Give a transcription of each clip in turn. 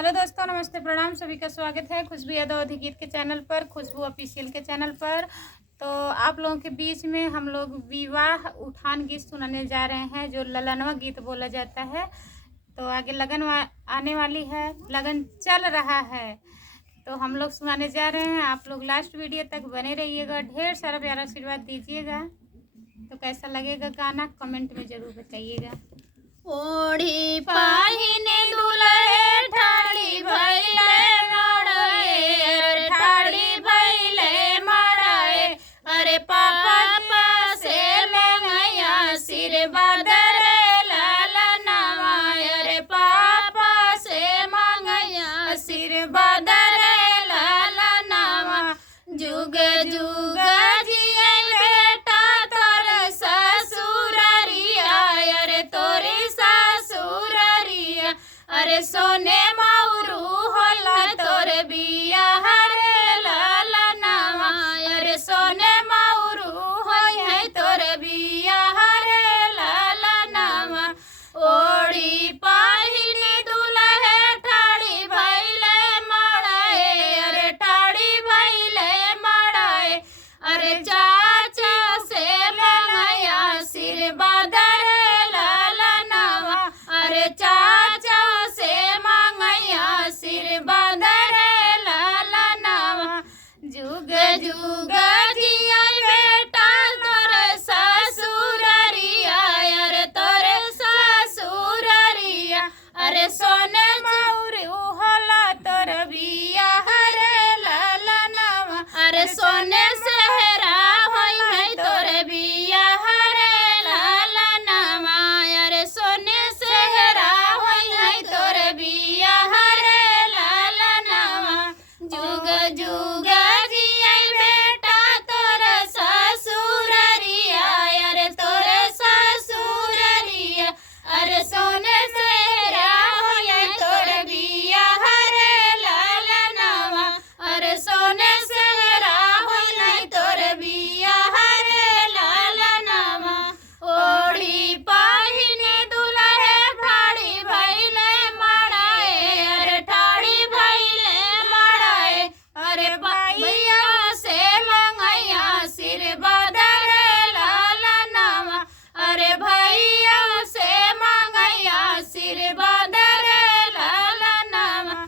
Hello दोस्तों, नमस्ते, प्रणाम। सभी का स्वागत है खुशबू यादव अधिगीत के चैनल पर, खुशबू ऑफिशियल के चैनल पर। तो आप लोगों के बीच में हम लोग विवाह उठान गीत सुनाने जा रहे हैं, जो ललनवा गीत बोला जाता है। तो आगे लगन आने वाली है, लगन चल रहा है, तो हम लोग सुनाने जा रहे हैं। आप लोग लास्ट वीडियो तक बने रहिएगा, ढेर सारा प्यारा आशीर्वाद दीजिएगा। तो कैसा लगेगा गाना कमेंट में ज़रूर बताइएगा। ओढ़ी पाहिने दुल्हे ठाड़ी भइले मड़ाए, ठाड़ी भइले मड़ाए। अरे पापा से मंगैया आशीर्वाद रे लालनवा। अरे पापा से मंगैया आशीर्वाद रे लालनवा। जुग जुग जिए बेटा तोर ससुररिया। अरे तोरी ससुररिया। अरे सोने मौरू होला तोर बिया रे लालनवा। अरे सोने मौरू होई है तोर बिया रे लालनवा। ओढ़ी पाहिनी दुल्हे ठाड़ी भइले मड़ाए। अरे ठाड़ी भइले मड़ाए। अरे चाचा से मंगैया आशीर्वाद रे लालनवा। अरे चाचा से मंगैया आशीर्वाद रे लालनवा। जुग जुग जिया बेटा तोर ससुररिया। अरे तोर ससुररिया। अरे सोने मौरू होला तोर बिया रे लालनवा। अरे सोने सेहरा होई है तोर बिया रे लालनवा। अरे सोने सेहरा होई है तोर बिया रे लालनवा। जुग जुग जियै बेटा तोर ससुररिया। अरे तोर ससुररिया। अरे सोने सेहरा होई है तोर बिया रे लालनवा। अरे सोने सेहरा होई है तोर बिया रे लालनवा। ओढ़ी पाहिने दुल्हे ठाड़ी भइले मड़ाए। अरे ठाड़ी भइले मड़ाए। अरे भैया से मंगैया आशीर्वाद रे लालनवा। अरे भैया से मंगैया आशीर्वाद रे लालनवा।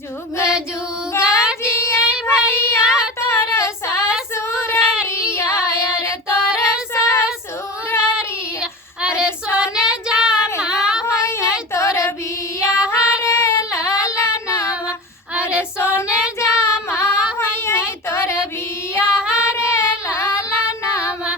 जुग जुग जियै भैया तोर ससुररिया। अरे तोर ससुररिया। अरे सोने जामा होई है तोर बिया रे लालनवा। अरे सोने जामा होई है तोर बिया रे लालनवा।